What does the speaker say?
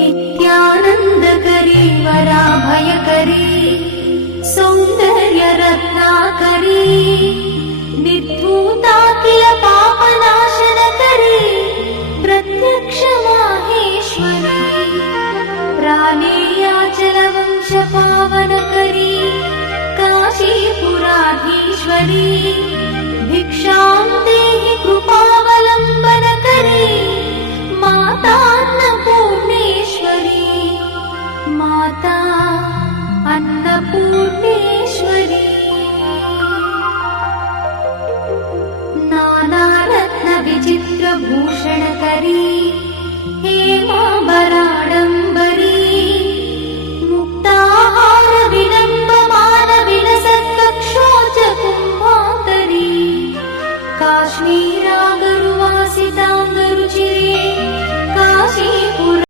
नित्यानन्दकरी वराभयकरी सौन्दर्यरत्नाकरी निर्धूताखिल पापनाशनकरी प्रत्यक्ष माहेश्वरी प्राणेयाचलवंश पावनकरी काशीपुराधीश्वरी भिक्षां ते